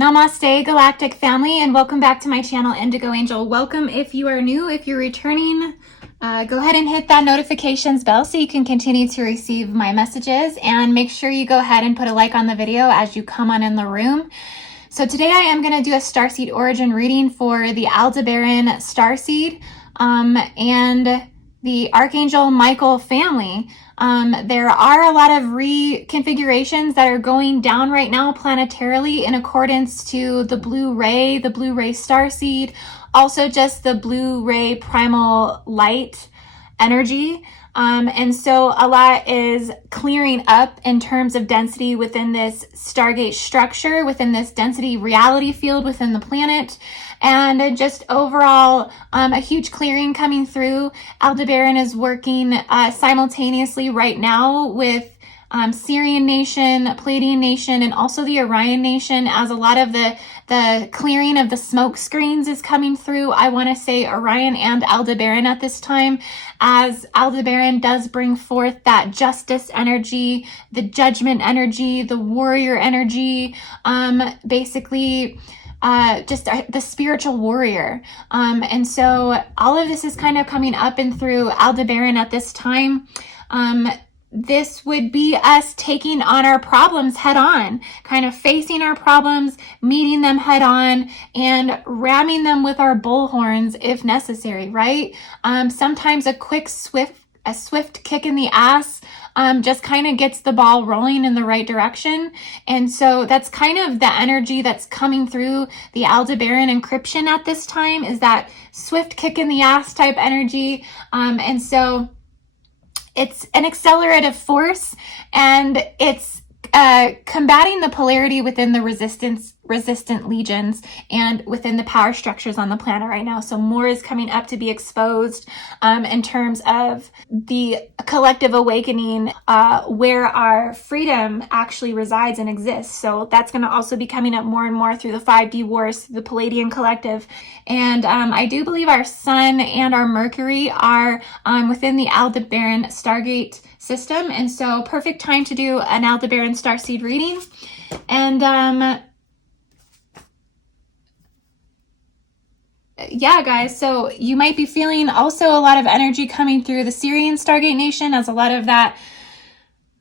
Namaste, Galactic family, and welcome back to my channel, IndigoAngel. Welcome if you are new. If you're returning, go ahead and hit that notifications bell so you can continue to receive my messages, and make sure you go ahead and put a like on the video as you come on in the room. So today I am going to do a Starseed origin reading for the Aldebaran Starseed and the Archangel Michael family. There are a lot of reconfigurations that are going down right now planetarily in accordance to the blue ray starseed, also just the blue ray primal light energy. And so a lot is clearing up in terms of density within this Stargate structure, within this density reality field within the planet, and just overall a huge clearing coming through. Aldebaran is working simultaneously right now with Syrian Nation, Palladian Nation, and also the Orion Nation, as a lot of the clearing of the smoke screens is coming through. I want to say Orion and Aldebaran at this time, as Aldebaran does bring forth that justice energy, the judgment energy, the warrior energy, basically just the spiritual warrior. And so all of this is kind of coming up and through Aldebaran at this time. This would be us taking on our problems head on, kind of facing our problems, meeting them head on, and ramming them with our bullhorns if necessary, right? Sometimes a quick, swift kick in the ass just kind of gets the ball rolling in the right direction. And so that's kind of the energy that's coming through the Aldebaran encryption at this time, is that swift kick in the ass type energy. And so it's an accelerative force, and it's combating the polarity within the resistant legions and within the power structures on the planet right now. So more is coming up to be exposed in terms of the collective awakening, where our freedom actually resides and exists. So that's going to also be coming up more and more through the 5D wars, the Palladian collective. And I do believe our Sun and our Mercury are within the Aldebaran Stargate system. And so perfect time to do an Aldebaran Starseed reading. And yeah, guys, so you might be feeling also a lot of energy coming through the Syrian Stargate Nation, as a lot of that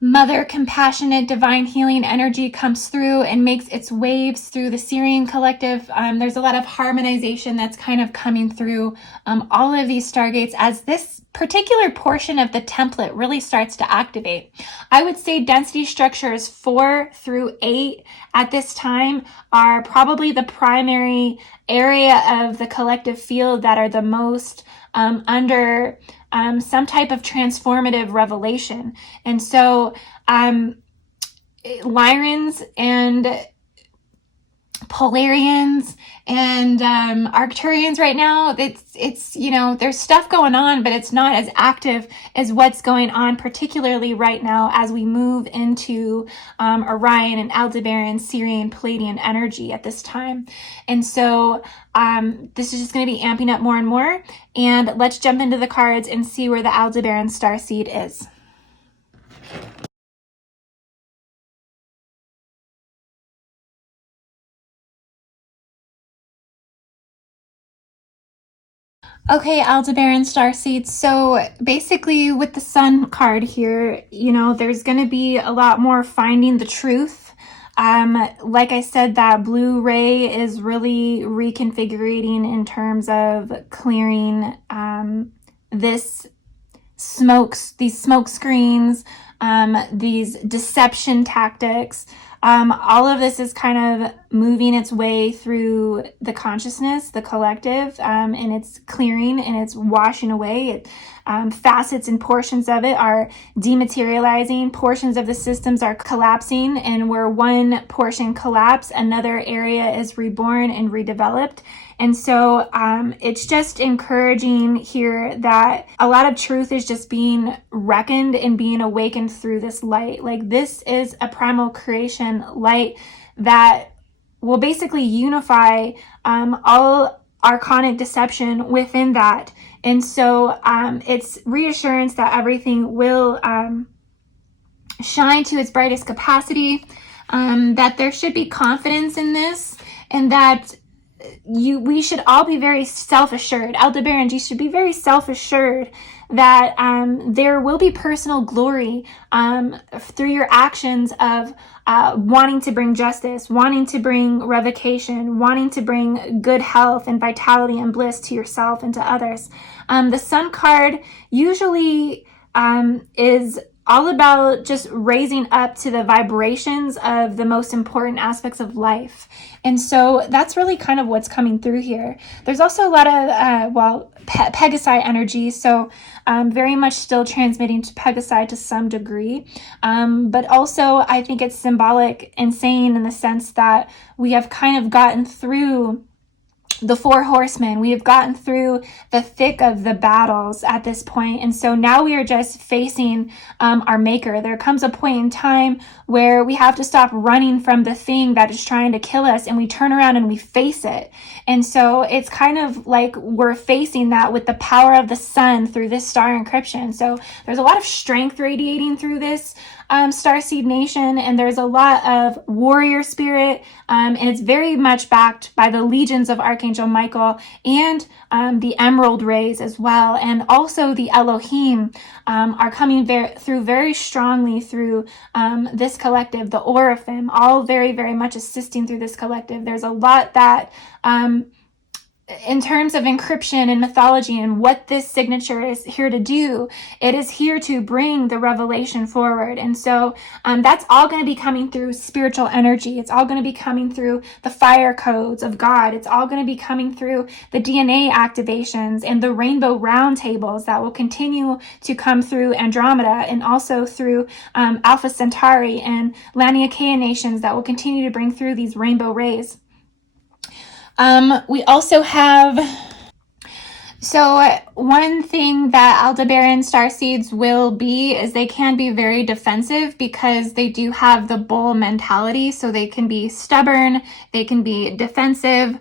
mother compassionate divine healing energy comes through and makes its waves through the Syrian collective. There's a lot of harmonization that's kind of coming through all of these stargates as this particular portion of the template really starts to activate. I would say density structures 4 through 8 at this time are probably the primary area of the collective field that are the most under some type of transformative revelation. And so Lyrans and Polarians and Arcturians right now, it's you know, there's stuff going on, but it's not as active as what's going on particularly right now as we move into Orion and Aldebaran, Syrian, Palladian energy at this time. And so this is just going to be amping up more and more. And let's jump into the cards and see where the Aldebaran Starseed is. Okay, Aldebaran Starseed. So basically with the Sun card here, you know, there's going to be a lot more finding the truth. Like I said, that blue ray is really reconfiguring in terms of clearing these smoke screens, these deception tactics. All of this is kind of moving its way through the consciousness, the collective, and it's clearing and it's washing away. Facets and portions of it are dematerializing. Portions of the systems are collapsing, and where one portion collapsed, another area is reborn and redeveloped. And so it's just encouraging here that a lot of truth is just being reckoned and being awakened through this light. Like, this is a primal creation light that will basically unify all archonic deception within that. And so it's reassurance that everything will shine to its brightest capacity, that there should be confidence in this, and that we should all be very self-assured. Aldebaran, you should be very self-assured that there will be personal glory through your actions of wanting to bring justice, wanting to bring revocation, wanting to bring good health and vitality and bliss to yourself and to others. The Sun card usually is all about just raising up to the vibrations of the most important aspects of life. And so that's really kind of what's coming through here. There's also a lot of, Pegasi energy. So very much still transmitting to Pegasi to some degree. But also I think it's symbolic and saying in the sense that we have kind of gotten through the four horsemen. We have gotten through the thick of the battles at this point. And so now we are just facing our maker. There comes a point in time where we have to stop running from the thing that is trying to kill us, and we turn around and we face it. And so it's kind of like we're facing that with the power of the sun through this star encryption. So there's a lot of strength radiating through this Starseed Nation, and there's a lot of warrior spirit, and it's very much backed by the legions of Archangel Michael and the emerald rays as well, and also the Elohim are coming through very strongly through this collective, the Oraphim, all very, very much assisting through this collective. There's a lot that in terms of encryption and mythology and what this signature is here to do, it is here to bring the revelation forward. And so that's all going to be coming through spiritual energy. It's all going to be coming through the fire codes of God. It's all going to be coming through the DNA activations and the rainbow round tables that will continue to come through Andromeda, and also through Alpha Centauri and Laniakea nations that will continue to bring through these rainbow rays. We also have, so one thing that Aldebaran starseeds will be is they can be very defensive because they do have the bull mentality. So they can be stubborn, they can be defensive,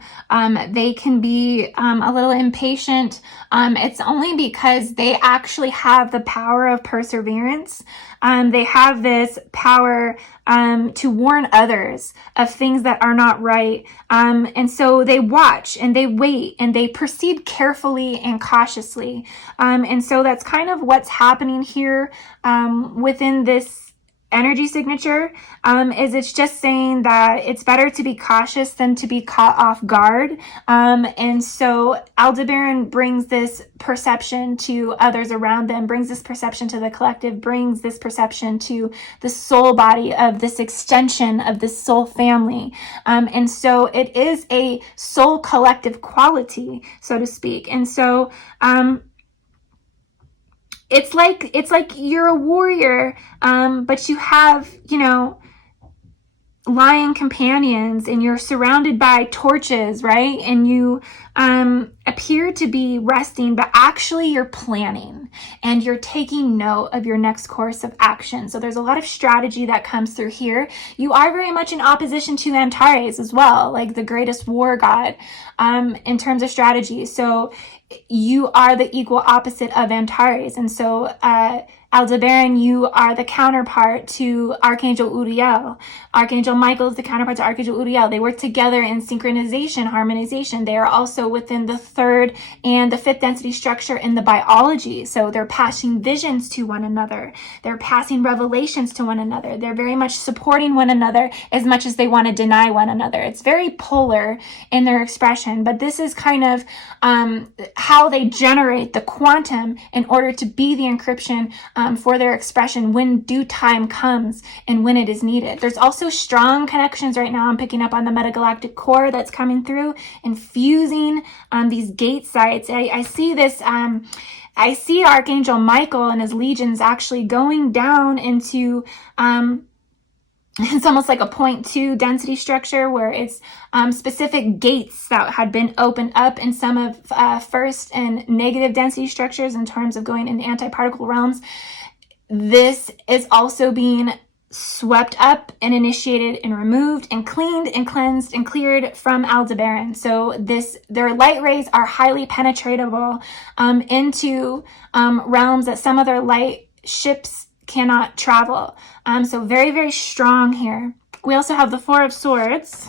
they can be a little impatient. It's only because they actually have the power of perseverance. They have this power to warn others of things that are not right. And so they watch and they wait and they proceed carefully and cautiously. And so that's kind of what's happening here within this energy signature, is it's just saying that it's better to be cautious than to be caught off guard. And so Aldebaran brings this perception to others around them, brings this perception to the collective, brings this perception to the soul body of this extension of this soul family. And so it is a soul collective quality, so to speak. And so it's like you're a warrior, but you have, lion companions, and you're surrounded by torches, right? And you appear to be resting, but actually you're planning and you're taking note of your next course of action. So there's a lot of strategy that comes through here. You are very much in opposition to Antares as well, like the greatest war god, in terms of strategy. So you are the equal opposite of Antares. And so Aldebaran, you are the counterpart to Archangel Uriel. Archangel Michael is the counterpart to Archangel Uriel. They work together in synchronization, harmonization. They are also within the third and the fifth density structure in the biology. So they're passing visions to one another. They're passing revelations to one another. They're very much supporting one another as much as they want to deny one another. It's very polar in their expression, but this is kind of how they generate the quantum in order to be the encryption for their expression when due time comes and when it is needed. There's also strong connections right now. I'm picking up on the metagalactic core that's coming through and fusing these gate sites. I see this, I see Archangel Michael and his legions actually going down into it's almost like a 0.2 density structure where it's specific gates that had been opened up in some of first and negative density structures in terms of going into anti-particle realms. This is also being swept up and initiated and removed and cleaned and cleansed and cleared from Aldebaran. So their light rays are highly penetratable into realms that some other light ships cannot travel. So very, very strong here. We also have the Four of Swords.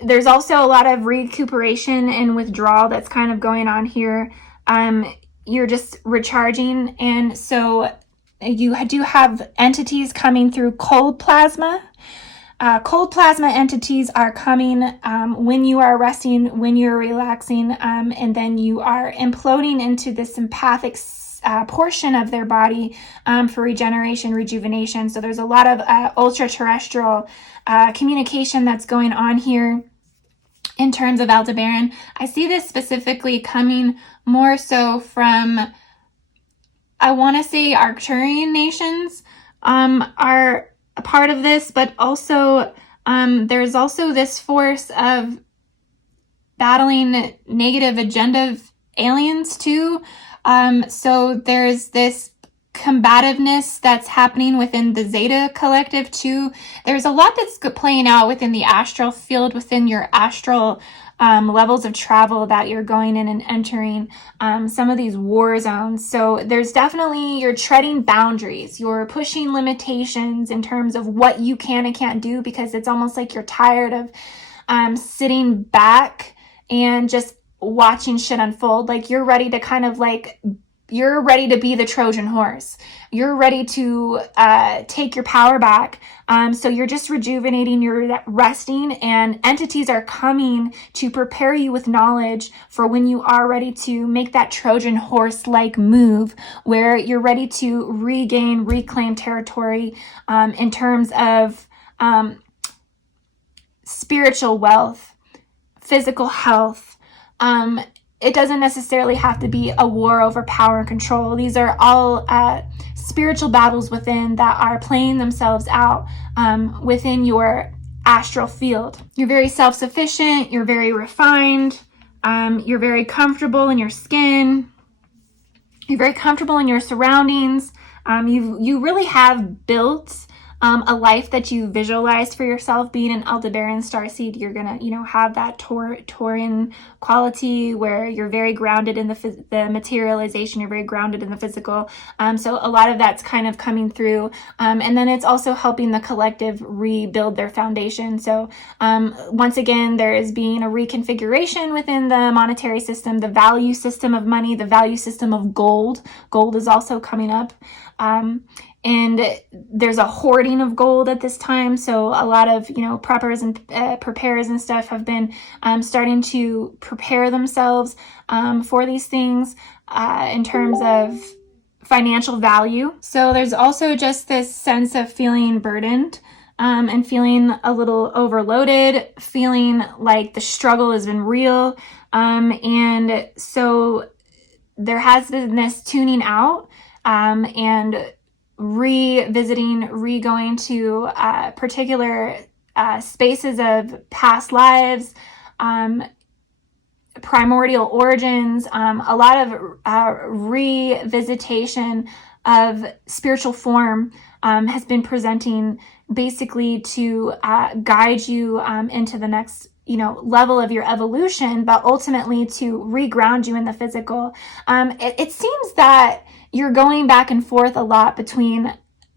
There's also a lot of recuperation and withdrawal that's kind of going on here. You're just recharging, and so you do have entities coming through cold plasma. Cold plasma entities are coming when you are resting, when you're relaxing, and then you are imploding into this empathic portion of their body for regeneration, rejuvenation. So there's a lot of ultra-terrestrial communication that's going on here in terms of Aldebaran. I see this specifically coming more so from, I want to say, Arcturian nations are a part of this, but also there's also this force of battling negative agenda aliens too. So there's this combativeness that's happening within the Zeta collective too. There's a lot that's playing out within the astral field, within your astral levels of travel that you're going in and entering some of these war zones. So there's definitely, you're treading boundaries, you're pushing limitations in terms of what you can and can't do, because it's almost like you're tired of sitting back and just watching shit unfold. Like you're ready to kind of like, you're ready to be the Trojan horse. You're ready to take your power back. So you're just rejuvenating, you're resting, and entities are coming to prepare you with knowledge for when you are ready to make that Trojan horse-like move, where you're ready to regain, reclaim territory in terms of spiritual wealth, physical health. It doesn't necessarily have to be a war over power and control. These are all spiritual battles within that are playing themselves out within your astral field. You're very self-sufficient. You're very refined. You're very comfortable in your skin. You're very comfortable in your surroundings. You really have built a life that you visualized for yourself. Being an Aldebaran Starseed, you're gonna, have that Taurian quality where you're very grounded in the materialization. You're very grounded in the physical. So a lot of that's kind of coming through, and then it's also helping the collective rebuild their foundation. So once again, there is being a reconfiguration within the monetary system, the value system of money, the value system of gold. Gold is also coming up. And there's a hoarding of gold at this time. So a lot of, preppers and preparers and stuff have been starting to prepare themselves for these things in terms of financial value. So there's also just this sense of feeling burdened and feeling a little overloaded, feeling like the struggle has been real. And so there has been this tuning out and revisiting, going to particular spaces of past lives, primordial origins, a lot of revisitation of spiritual form has been presenting, basically to guide you into the next level of your evolution, but ultimately to reground you in the physical. It seems that you're going back and forth a lot between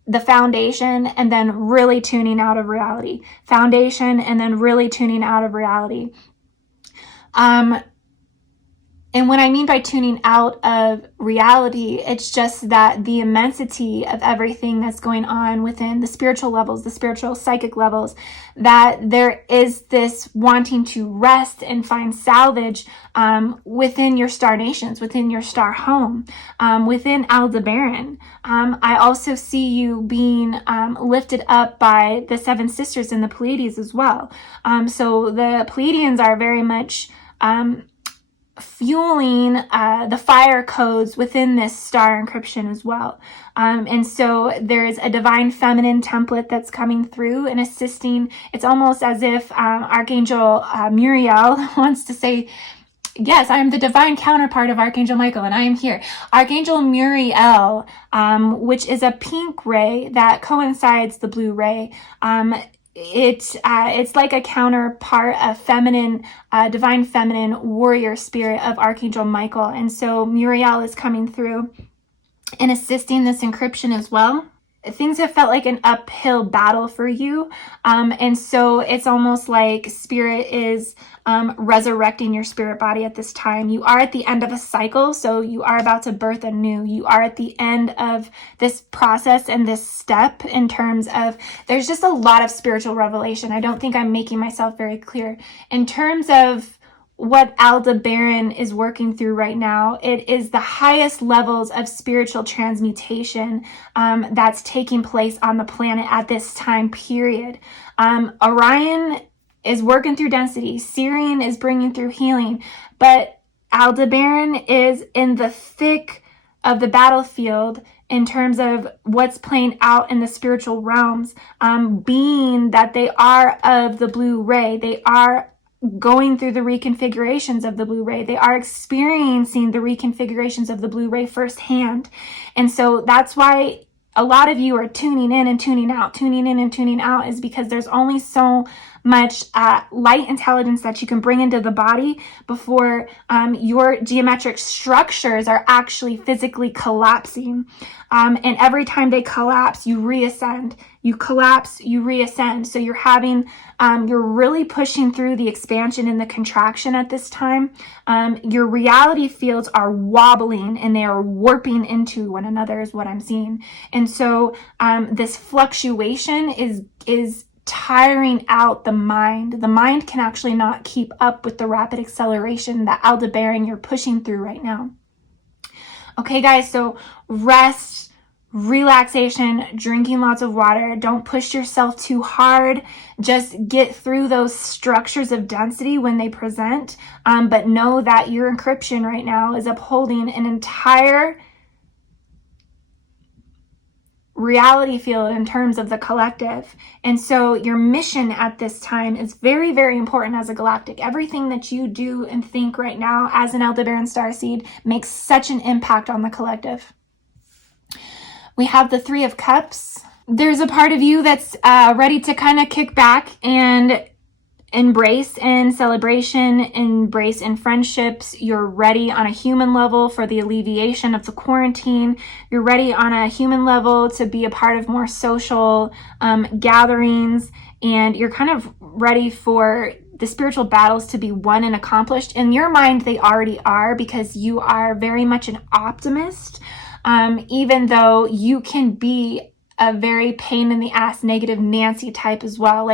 the foundation and then really tuning out of reality. Foundation and then really tuning out of reality. And what I mean by tuning out of reality, it's just that the immensity of everything that's going on within the spiritual levels, the spiritual psychic levels, that there is this wanting to rest and find salvage within your star nations, within your star home, within Aldebaran. I also see you being lifted up by the seven sisters and the Pleiades as well. So the Pleiadians are very much fueling the fire codes within this star encryption as well. And so there's a divine feminine template that's coming through and assisting. It's almost as if Archangel Muriel wants to say, yes, I am the divine counterpart of Archangel Michael, and I am here. Archangel Muriel, which is a pink ray that coincides the blue ray. It's like a counterpart, a feminine, divine feminine warrior spirit of Archangel Michael. And so Muriel is coming through and assisting this encryption as well. things have felt like an uphill battle for you. And so it's almost like spirit is resurrecting your spirit body at this time. You are at the end of a cycle, so you are about to birth anew. You are at the end of this process and this step in terms of, there's just a lot of spiritual revelation. I don't think I'm making myself very clear. In terms of what Aldebaran is working through right now, it is the highest levels of spiritual transmutation that's taking place on the planet at this time period. Orion is working through density. Sirian is bringing through healing. But Aldebaran is in the thick of the battlefield in terms of what's playing out in the spiritual realms, being that they are of the blue ray. They are going through the reconfigurations of the blue ray. They are experiencing the reconfigurations of the blue ray firsthand. And so that's why a lot of you are tuning in and tuning out. Tuning in and tuning out is because there's only so much light intelligence that you can bring into the body before your geometric structures are actually physically collapsing. And every time they collapse, you reascend. You collapse, you reascend. So you're having, you're really pushing through the expansion and the contraction at this time. Your reality fields are wobbling and they are warping into one another is what I'm seeing. And so this fluctuation is tiring out the mind. The mind can actually not keep up with the rapid acceleration that Aldebaran you're pushing through right now. Okay, guys, so rest, relaxation, drinking lots of water. Don't push yourself too hard. Just get through those structures of density when they present. But know that your encryption right now is upholding an entire reality field in terms of the collective. And so your mission at this time is very, very important as a galactic. Everything that you do and think right now as an Aldebaran starseed makes such an impact on the collective. We have the Three of Cups. There's a part of you that's ready to kind of kick back and embrace in celebration, embrace in friendships. You're ready on a human level for the alleviation of the quarantine. You're ready on a human level to be a part of more social gatherings, and you're kind of ready for the spiritual battles to be won and accomplished. In your mind, they already are, because you are very much an optimist, even though you can be a very pain in the ass, negative Nancy type as well.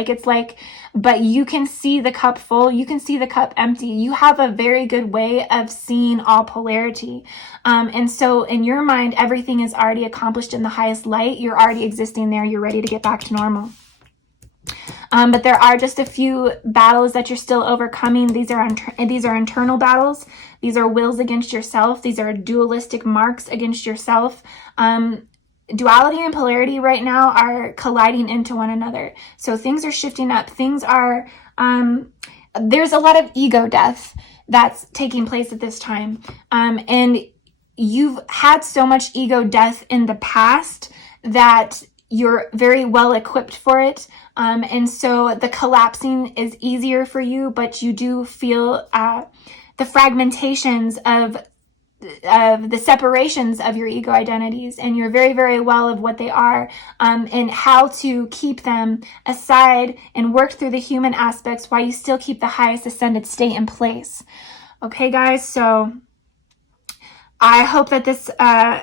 But you can see the cup full, you can see the cup empty. You have a very good way of seeing all polarity. And so in your mind, everything is already accomplished in the highest light. You're already existing there. You're ready to get back to normal. But there are just a few battles that you're still overcoming. These are internal battles. These are wills against yourself. These are dualistic marks against yourself. Duality and polarity right now are colliding into one another. So things are shifting up. Things are, there's a lot of ego death that's taking place at this time. And you've had so much ego death in the past that you're very well equipped for it. And so the collapsing is easier for you, but you do feel the fragmentations of the separations of your ego identities, and you're very, very well of what they are, and how to keep them aside and work through the human aspects while you still keep the highest ascended state in place. Okay, guys, so I hope that this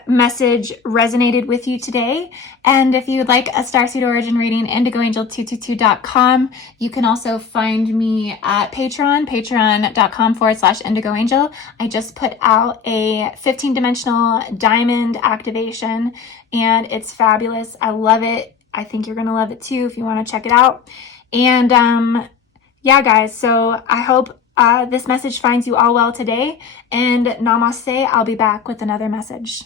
message resonated with you today. And if you'd like a Starseed Origin reading, IndigoAngel222.com. You can also find me at Patreon, patreon.com/IndigoAngel. I just put out a 15-dimensional diamond activation, and it's fabulous. I love it. I think you're going to love it too if you want to check it out. And yeah, guys, so I hope this message finds you all well today, and namaste. I'll be back with another message.